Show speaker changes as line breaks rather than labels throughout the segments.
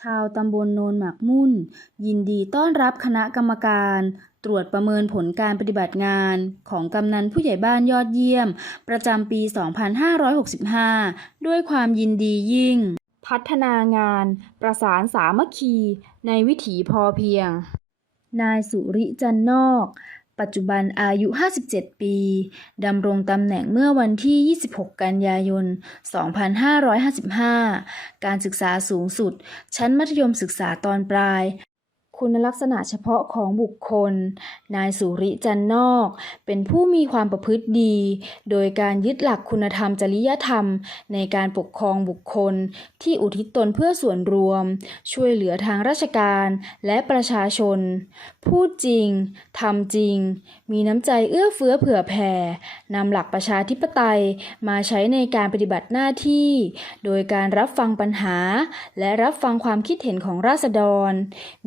ชาวตำบลโนนหมากมุ่น ยินดีต้อนรับคณะกรรมการ ตรวจประเมินผลการปฏิบัติงาน ของกำนันผู้ใหญ่บ้านยอดเยี่ยม ประจำปี 2565 ด้วยความยินดียิ่ง พัฒนางาน ประสานสามัคคี ในวิถีพอเพียง นายสุริจันนอก ปัจจุบันอายุ 57 ปี ดำรงตำแหน่งเมื่อวันที่ 26 กันยายน 2555 การศึกษาสูงสุด ชั้นมัธยมศึกษาตอนปลาย คุณลักษณะเฉพาะของบุคคล นายสุริจันนอก เป็นผู้มีความประพฤติดี โดยการยึดหลักคุณธรรมจริยธรรม ในการปกครองบุคคล ที่อุทิศตนเพื่อส่วนรวม ช่วยเหลือทางราชการและประชาชน พูดจริงทำจริง มีน้ำใจเอื้อเฟื้อเผื่อแผ่นำหลักประชาธิปไตยมาใช้ในการปฏิบัติหน้าที่ โดยการรับฟังปัญหา และรับฟังความคิดเห็นของราษฎร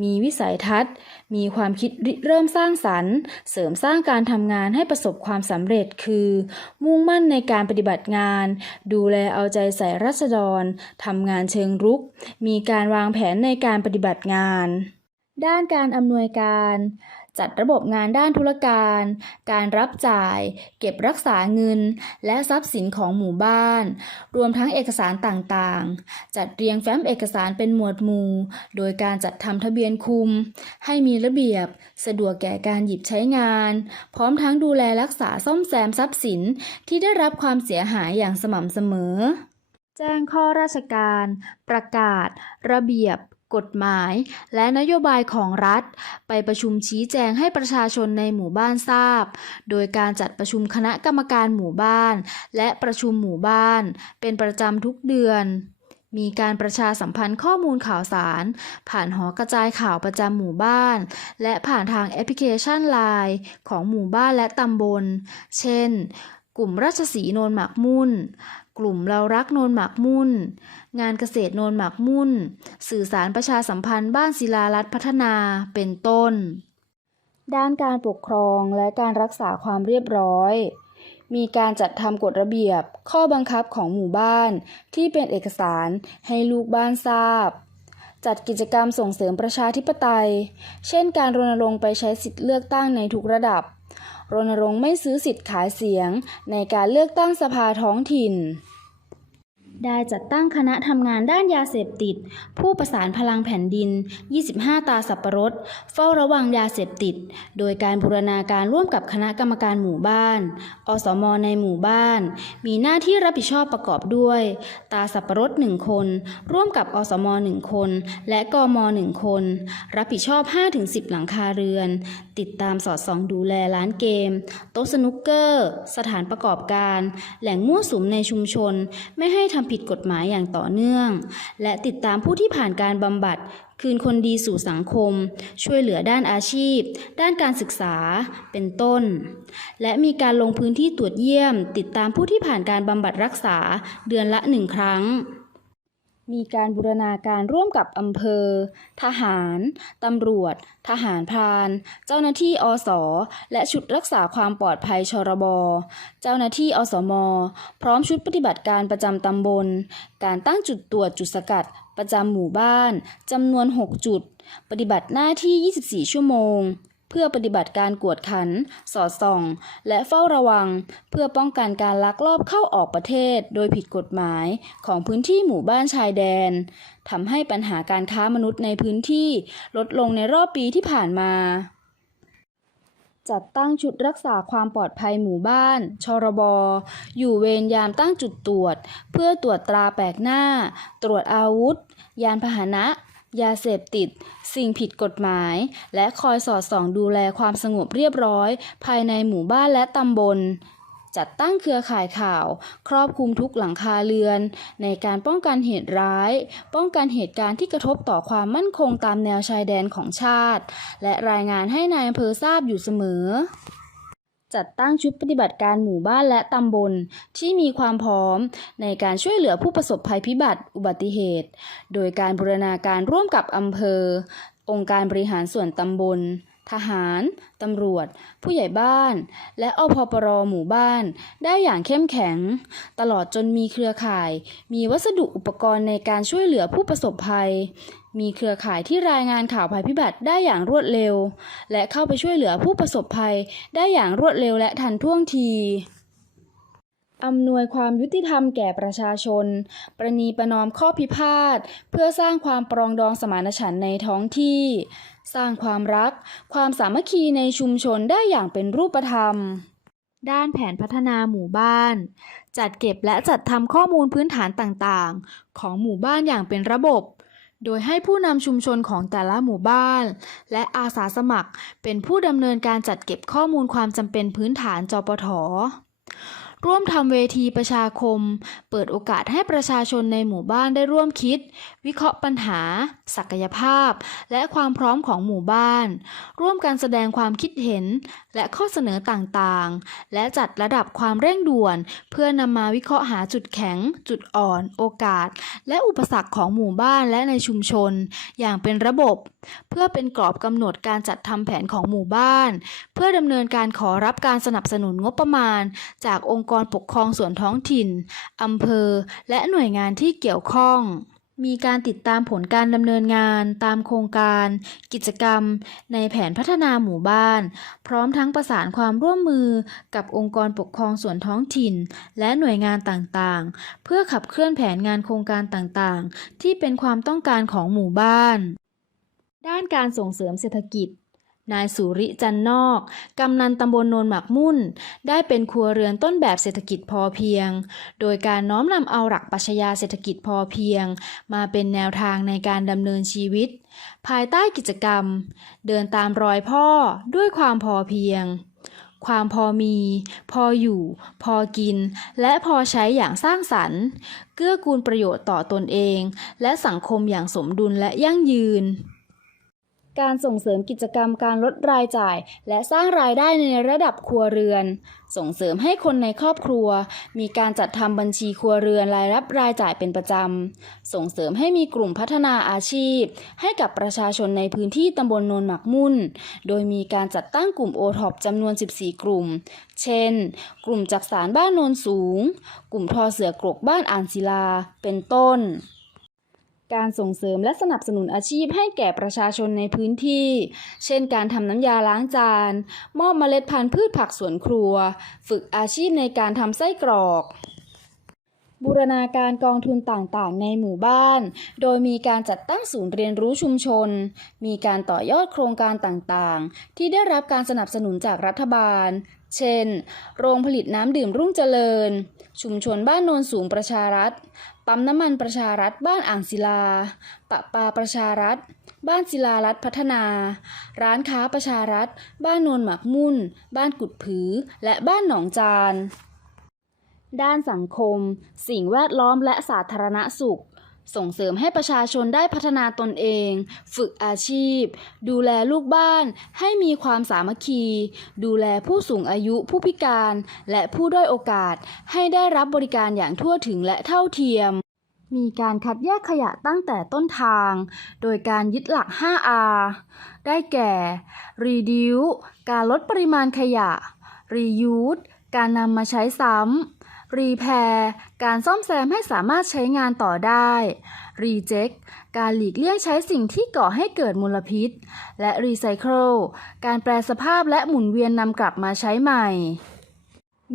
มีวิสยทัศน์ มีความคิดริเริ่มสร้างสรรค์ เสริมสร้างการทำงานให้ประสบความสำเร็จคือ มุ่งมั่นในการปฏิบัติงาน ดูแลเอาใจใส่รัษฎรทำงานเชิงรุก มีการวางแผนในการปฏิบัติงาน ด้านการอำนวยการ จัดระบบงานด้านธุรการ การรับจ่าย เก็บรักษาเงิน และทรัพย์สินของหมู่บ้าน รวมทั้งเอกสารต่างๆ จัดเรียงแฟ้มเอกสารเป็นหมวดหมู่ โดยการจัดทำทะเบียนคุม ให้มีระเบียบ สะดวกแก่การหยิบใช้งาน พร้อมทั้งดูแลรักษาซ่อมแซมทรัพย์สินที่ได้รับความเสียหายอย่างสม่ำเสมอ แจ้งข้อราชการ ประกาศ ระเบียบ กฎหมาย และนโยบายของรัฐ ไปประชุมชี้แจงให้ประชาชนในหมู่บ้านทราบ โดยการจัดประชุมคณะกรรมการหมู่บ้าน และประชุมหมู่บ้าน เป็นประจำทุกเดือน มีการประชาสัมพันธ์ข้อมูลข่าวสาร ผ่านหอกระจายข่าวประจำหมู่บ้าน และผ่านทางแอปพลิเคชันไลน์ของหมู่บ้านและตำบล เช่น กลุ่มราชสีโนนหมากมุ่น กลุ่มเรารักโนนหมากมุ่น งานเกษตรโนนหมากมุ่น สื่อสารประชาสัมพันธ์บ้านศิลารัตน์พัฒนาเป็นต้น ด้านการปกครองและการรักษาความเรียบร้อย มีการจัดทำกฎระเบียบ ข้อบังคับของหมู่บ้าน ที่เป็นเอกสารให้ลูกบ้านทราบ จัดกิจกรรมส่งเสริมประชาธิปไตย เช่น การรณรงค์ไปใช้สิทธิเลือกตั้งในทุกระดับรณรงค์ไม่ซื้อสิทธิ์ขายเสียงในการเลือกตั้งสภาท้องถิ่น ได้จัดตั้งคณะทำงานด้านยาเสพติด ผู้ประสานพลังแผ่นดิน 25 ตาสับประรด เฝ้าระวังยาเสพติด โดยการบูรณาการร่วมกับคณะกรรมการหมู่บ้าน อสมในหมู่บ้าน มีหน้าที่รับผิดชอบประกอบด้วย ตาสับประรดหนึ่งคน ร่วมกับอสมหนึ่งคน และกมหนึ่งคน รับผิดชอบ 5-10 หลังคาเรือน ติดตามสอดส่องดูแลร้านเกม โต๊ะสนุกเกอร์ สถานประกอบการ แหล่งมั่วสุมในชุมชน ไม่ให้ทำผิดกฎหมายอย่างต่อเนื่อง และติดตามผู้ที่ผ่านการบำบัด คืนคนดีสู่สังคม ช่วยเหลือด้านอาชีพ ด้านการศึกษาเป็นต้น และมีการลงพื้นที่ตรวจเยี่ยม ติดตามผู้ที่ผ่านการบำบัดรักษาเดือนละหนึ่งครั้ง มีการบูรณาการร่วมกับอำเภอ ทหาร ตำรวจ ทหารพราน เจ้าหน้าที่อสและชุดรักษาความปลอดภัยชรบ เจ้าหน้าที่อสม พร้อมชุดปฏิบัติการประจำตำบล การตั้งจุดตรวจจุดสกัด ประจำหมู่บ้านจำนวน 6 จุด ปฏิบัติหน้าที่ 24 ชั่วโมง เพื่อปฏิบัติการกวดขัน สอดส่อง และเฝ้าระวัง เพื่อป้องกันการลักลอบเข้าออกประเทศ โดยผิดกฎหมายของพื้นที่หมู่บ้านชายแดนทำให้ปัญหาการค้ามนุษย์ในพื้นที่ลดลงในรอบปีที่ผ่านมาจัดตั้งชุดรักษาความปลอดภัยหมู่บ้าน ชรบอยู่เวรยามตั้งจุดตรวจ เพื่อตรวจตราแปลกหน้า ตรวจอาวุธ ยานพาหนะ ยาเสพติด สิ่งผิดกฎหมาย และคอยสอดส่องดูแลความสงบเรียบร้อย ภายในหมู่บ้านและตำบล จัดตั้งเครือข่ายข่าว ครอบคลุมทุกหลังคาเรือน ในการป้องกันเหตุร้าย ป้องกันเหตุการณ์ที่กระทบต่อความมั่นคงตามแนวชายแดนของชาติ และรายงานให้นายอำเภอทราบอยู่เสมอ จัดตั้งชุดปฏิบัติการหมู่บ้านและตำบล ที่มีความพร้อมในการช่วยเหลือผู้ประสบภัยพิบัติอุบัติเหตุ โดยการบูรณาการร่วมกับอำเภอ องค์การบริหารส่วนตำบล ทหาร ตำรวจ ผู้ใหญ่บ้าน และอพปรหมู่บ้าน ได้อย่างเข้มแข็ง ตลอดจนมีเครือข่าย มีวัสดุอุปกรณ์ในการช่วยเหลือผู้ประสบภัย มีเครือข่ายที่รายงานข่าวภัยพิบัติได้อย่างรวดเร็ว และเข้าไปช่วยเหลือผู้ประสบภัยได้อย่างรวดเร็วและทันท่วงทีอำนวยความยุติธรรมแก่ประชาชน ประนีประนอมข้อพิพาท เพื่อสร้างความปรองดองสมานฉันท์ในท้องที่ สร้างความรัก ความสามัคคีในชุมชนได้อย่างเป็นรูปธรรม ด้านแผนพัฒนาหมู่บ้าน จัดเก็บและจัดทำข้อมูลพื้นฐานต่างๆ ของหมู่บ้านอย่างเป็นระบบ โดยให้ผู้นำชุมชนของแต่ละหมู่บ้าน และอาสาสมัครเป็นผู้ดำเนินการจัดเก็บข้อมูลความจำเป็นพื้นฐานจปท ร่วมทำเวทีประชาคม เปิดโอกาสให้ประชาชนในหมู่บ้านได้ร่วมคิด วิเคราะห์ปัญหา ศักยภาพ และความพร้อมของหมู่บ้าน ร่วมกันแสดงความคิดเห็น และข้อเสนอต่างๆ และจัดระดับความเร่งด่วน เพื่อนำมาวิเคราะห์หาจุดแข็ง จุดอ่อน โอกาส และอุปสรรคของหมู่บ้านและในชุมชน อย่างเป็นระบบ เพื่อเป็นกรอบกำหนดการจัดทำแผนของหมู่บ้าน เพื่อดำเนินการขอรับการสนับสนุนงบประมาณ จากองค์กรปกครองส่วนท้องถิ่น อำเภอ และหน่วยงานที่เกี่ยวข้อง มีการติดตามผลการดำเนินงานตามโครงการ กิจกรรม ในแผนพัฒนาหมู่บ้าน พร้อมทั้งประสานความร่วมมือกับองค์กรปกครองส่วนท้องถิ่น และหน่วยงานต่างๆ เพื่อขับเคลื่อนแผนงานโครงการต่างๆ ที่เป็นความต้องการของหมู่บ้าน ด้านการส่งเสริมเศรษฐกิจ นายสุริจันนอก กำนันตำบลโนนหมักมุ่น ได้เป็นครัวเรือนต้นแบบเศรษฐกิจพอเพียง โดยการน้อมนำเอาหลักปรัชญาเศรษฐกิจพอเพียง มาเป็นแนวทางในการดำเนินชีวิต ภายใต้กิจกรรม เดินตามรอยพ่อด้วยความพอเพียง ความพอมี พออยู่ พอกิน และพอใช้อย่างสร้างสรรค์เกื้อกูลประโยชน์ต่อตนเอง และสังคมอย่างสมดุลและยั่งยืน การส่งเสริมกิจกรรมการลดรายจ่าย และสร้างรายได้ในระดับครัวเรือน ส่งเสริมให้คนในครอบครัว มีการจัดทำบัญชีครัวเรือนรายรับรายจ่ายเป็นประจำ ส่งเสริมให้มีกลุ่มพัฒนาอาชีพ ให้กับประชาชนในพื้นที่ตำบลโนนหมักมุ่น โดยมีการจัดตั้งกลุ่มโอท็อปจำนวน 14 กลุ่ม เช่น กลุ่มจักสารบ้านโนนสูง กลุ่มทอเสือกรกบ้านอ่านศิลา เป็นต้น การส่งเสริมและสนับสนุนอาชีพให้แก่ประชาชนในพื้นที่ เช่นการทำน้ำยาล้างจาน มอบเมล็ดพันธุ์พืชผักสวนครัว ฝึกอาชีพในการทำไส้กรอกบูรณาการกองทุนต่างๆ ในหมู่บ้าน โดยมีการจัดตั้งศูนย์เรียนรู้ชุมชน มีการต่อยอดโครงการต่างๆ ที่ได้รับการสนับสนุนจากรัฐบาล เช่น โรงผลิตน้ำดื่มรุ่งเจริญ ชุมชนบ้านโนนสูงประชารัฐ ปั๊มน้ำมันประชารัฐบ้านอ่างศิลา ปะปาประชารัฐ บ้านศิลารัฐพัฒนา ร้านค้าประชารัฐ บ้านนวลหมักมุ่น บ้านกุดผือ และบ้านหนองจาน ด้านสังคม สิ่งแวดล้อมและสาธารณสุข ส่งเสริมให้ประชาชนได้พัฒนาตนเอง ฝึกอาชีพ ดูแลลูกบ้านให้มีความสามัคคี ดูแลผู้สูงอายุผู้พิการ และผู้ด้อยโอกาส ให้ได้รับบริการอย่างทั่วถึงและเท่าเทียม มีการคัดแยกขยะตั้งแต่ต้นทาง โดยการยึดหลัก 5R ได้แก่ Reduce การลดปริมาณขยะ Reuse การนำมาใช้ซ้ำ Repair การซ่อมแซมให้สามารถใช้งานต่อได้ Reject การหลีกเลี่ยงใช้สิ่งที่ก่อให้เกิดมลพิษ และ Recycle การแปลสภาพและหมุนเวียนนำกลับมาใช้ใหม่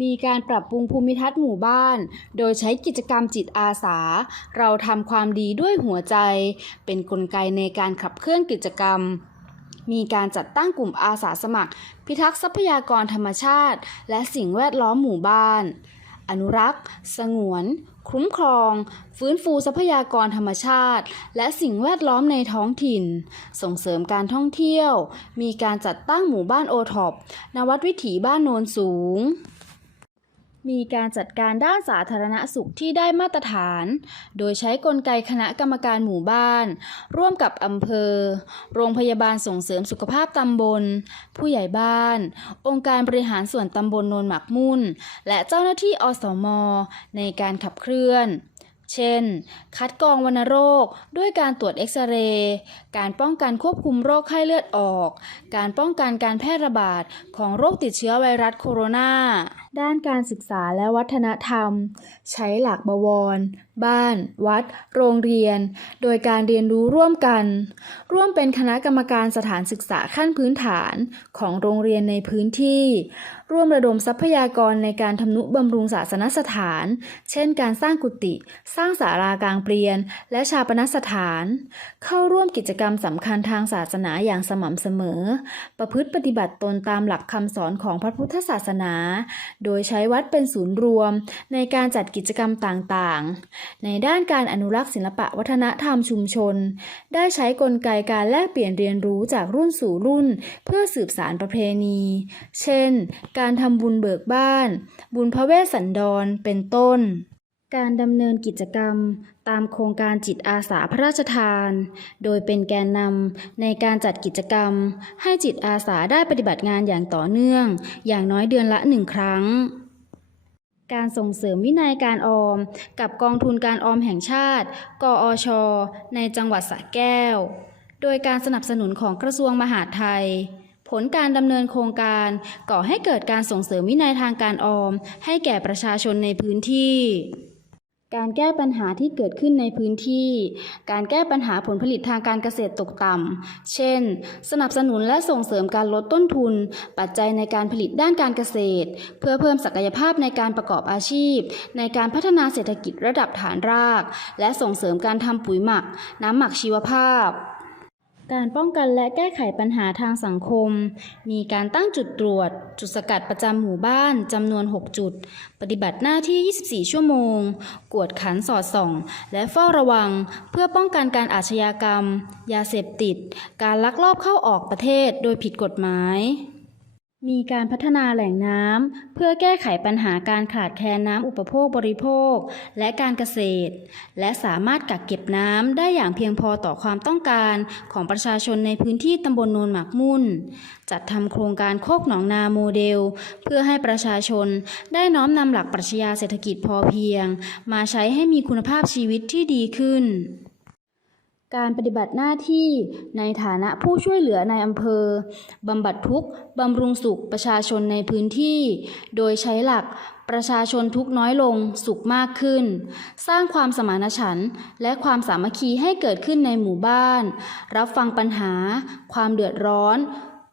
มีการปรับปรุงภูมิทัศน์หมู่บ้าน โดยใช้กิจกรรมจิตอาสา เราทำความดีด้วยหัวใจ เป็นนกลไกในการขับเคลื่อนกิจกรรมมีการจัดตั้งกลุ่มอาสาสมัคร พิทักษ์ทรัพยากรธรรมชาติ และสิ่งแวดล้อมหมู่บ้าน อนุรักษ์ สงวน คุ้มครอง ฟื้นฟูทรัพยากรธรรมชาติ และสิ่งแวดล้อมในท้องถิ่น ส่งเสริมการท่องเที่ยว มีการจัดตั้งหมู่บ้านโอท็อปนวัดวิถีบ้านโนนสูง มีการจัดการด้านสาธารณสุขที่ได้มาตรฐาน โดยใช้กลไกคณะกรรมการหมู่บ้าน ร่วมกับอำเภอ โรงพยาบาลส่งเสริมสุขภาพตำบล ผู้ใหญ่บ้าน องค์การบริหารส่วนตำบลโนนหมักมุ่น และเจ้าหน้าที่อสม ในการขับเคลื่อน เช่น คัดกรองวัณโรคด้วยการตรวจเอ็กซเรย์ การป้องกันควบคุมโรคไข้เลือดออก การป้องกันการแพร่ระบาดของโรคติดเชื้อไวรัสโคโรนา ด้านการศึกษาและวัฒนธรรม ใช้หลักบวร บ้าน วัด โรงเรียน โดยการเรียนรู้ร่วมกัน ร่วมเป็นคณะกรรมการสถานศึกษาขั้นพื้นฐานของโรงเรียนในพื้นที่ ร่วมระดมทรัพยากรในการทำนุบำรุงศาสนสถาน เช่นการสร้างกุฏิ สร้างศาลากลางเปลี่ยน และชาปนสถาน เข้าร่วมกิจกรรมสำคัญทางศาสนาอย่างสม่ำเสมอ ประพฤติปฏิบัติตนตามหลักคำสอนของพระพุทธศาสนา โดยใช้วัดเป็นศูนย์รวม ในการจัดกิจกรรมต่างๆ ในด้านการอนุรักษ์ศิลปะวัฒนธรรมชุมชน ได้ใช้กลไกการแลกเปลี่ยนเรียนรู้จากรุ่นสู่รุ่น เพื่อสืบสารประเพณี เช่นการการทำบุญเบิกบ้าน บุญพระเวสสันดร เป็นต้น การดำเนินกิจกรรมตามโครงการจิตอาสาพระราชทาน โดยเป็นแกนนำในการจัดกิจกรรม ให้จิตอาสาได้ปฏิบัติงานอย่างต่อเนื่อง อย่างน้อยเดือนละหนึ่งครั้งการส่งเสริมวินัยการออม กับกองทุนการออมแห่งชาติ กอช ในจังหวัดสระแก้ว โดยการสนับสนุนของกระทรวงมหาดไทย ผลการดำเนินโครงการก่อให้เกิดการส่งเสริมวินัยทางการออม ให้แก่ประชาชนในพื้นที่ การแก้ปัญหาที่เกิดขึ้นในพื้นที่ การแก้ปัญหาผลผลิตทางการเกษตรตกต่ำ เช่น สนับสนุนและส่งเสริมการลดต้นทุน ปัจจัยในการผลิตด้านการเกษตร เพื่อเพิ่มศักยภาพในการประกอบอาชีพ ในการพัฒนาเศรษฐกิจระดับฐานราก และส่งเสริมการทำปุ๋ยหมัก น้ำหมักชีวภาพ การป้องกันและแก้ไขปัญหาทางสังคม มีการตั้งจุดตรวจ จุดสกัดประจำหมู่บ้านจำนวน 6 จุด ปฏิบัติหน้าที่ 24 ชั่วโมง กวดขันสอดส่อง และเฝ้าระวัง เพื่อป้องกันการอาชญากรรม ยาเสพติด การลักลอบเข้าออกประเทศโดยผิดกฎหมาย มีการพัฒนาแหล่งน้ำเพื่อแก้ไขปัญหาการขาดแคลนน้ำอุปโภคบริโภค และการเกษตร และสามารถกักเก็บน้ำได้อย่างเพียงพอต่อความต้องการของประชาชนในพื้นที่ตำบลโนนหมากมุ่น จัดทำโครงการโคกหนองนาโมเดล เพื่อให้ประชาชนได้น้อมนำหลักปรัชญาเศรษฐกิจพอเพียง มาใช้ให้มีคุณภาพชีวิตที่ดีขึ้น การปฏิบัติหน้าที่ในฐานะผู้ช่วยเหลือในอำเภอบำบัดทุกข์บำรุงสุขประชาชนในพื้นที่ โดยใช้หลักประชาชนทุกน้อยลงสุขมากขึ้น สร้างความสมานฉันท์และความสามัคคีให้เกิดขึ้นในหมู่บ้าน รับฟังปัญหา ความเดือดร้อน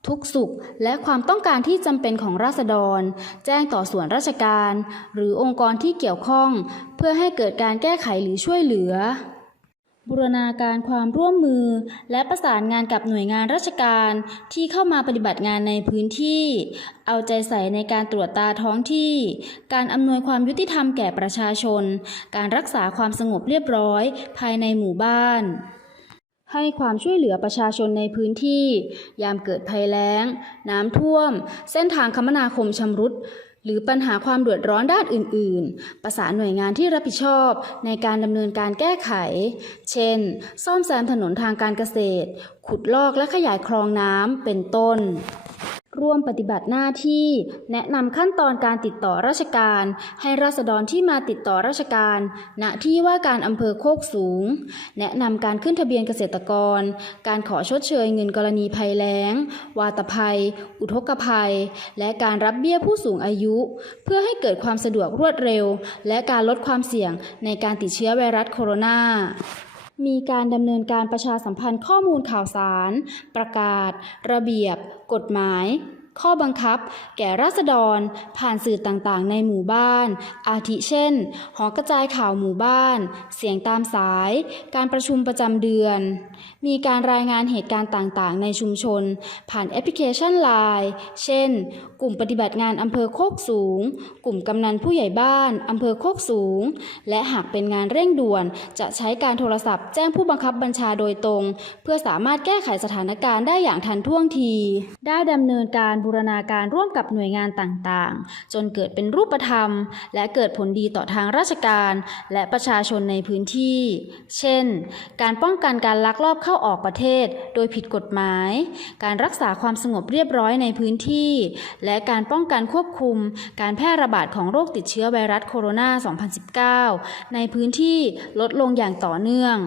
ทุกสุข และความต้องการที่จำเป็นของราษฎร แจ้งต่อส่วนราชการ หรือองค์กรที่เกี่ยวข้อง เพื่อให้เกิดการแก้ไขหรือช่วยเหลือ บูรณาการความร่วมมือ และประสานงานกับหน่วยงานราชการที่เข้ามาปฏิบัติงานในพื้นที่ เอาใจใส่ในการตรวจตาท้องที่ การอำนวยความยุติธรรมแก่ประชาชน การรักษาความสงบเรียบร้อย ภายในหมู่บ้าน ให้ความช่วยเหลือประชาชนในพื้นที่ ยามเกิดภัยแล้ง น้ำท่วม เส้นทางคมนาคมชำรุด หรือปัญหาความเดือดร้อนด้านอื่น ๆ ประสานหน่วยงานที่รับผิดชอบในการดำเนินการแก้ไข เช่น ซ่อมแซมถนนทางการเกษตร ขุดลอกและขยายคลองน้ำ เป็นต้น ร่วมปฏิบัติหน้าที่ แนะนำขั้นตอนการติดต่อราชการ ให้ราษฎรที่มาติดต่อราชการ ณที่ว่าการอำเภอโคกสูง แนะนำการขึ้นทะเบียนเกษตรกร การขอชดเชยเงินกรณีภัยแล้ง วาตภัย อุทกภัย และการรับเบี้ยผู้สูงอายุ เพื่อให้เกิดความสะดวกรวดเร็ว และการลดความเสี่ยงในการติดเชื้อไวรัสโคโรนา มีการดำเนินการประชาสัมพันธ์ข้อมูลข่าวสาร ประกาศ ระเบียบ กฎหมาย ข้อบังคับ แก่ราษฎร ผ่านสื่อต่างๆ ในหมู่บ้าน อาทิเช่น หอกระจายข่าวหมู่บ้าน เสียงตามสาย การประชุมประจำเดือน มีการรายงานเหตุการณ์ต่างๆ ในชุมชน ผ่านแอปพลิเคชันไลน์เช่น กลุ่มปฏิบัติงานอำเภอโคกสูง กลุ่มกำนันผู้ใหญ่บ้านอำเภอโคกสูง และหากเป็นงานเร่งด่วน จะใช้การโทรศัพท์แจ้งผู้บังคับบัญชาโดยตรง เพื่อสามารถแก้ไขสถานการณ์ได้อย่างทันท่วงที ได้ดำเนินการบูรณาการร่วมกับหน่วยงานต่างๆ จนเกิดเป็นรูปธรรม และเกิดผลดีต่อทางราชการและประชาชนในพื้นที่ เช่น การป้องกันการลักลอบเข้าออกประเทศ โดยผิดกฎหมาย การรักษาความสงบเรียบร้อยในพื้นที่ และการป้องกันควบคุม การแพร่ระบาดของโรคติดเชื้อไวรัสโคโรนา 2019 ในพื้นที่ลดลงอย่างต่อเนื่อง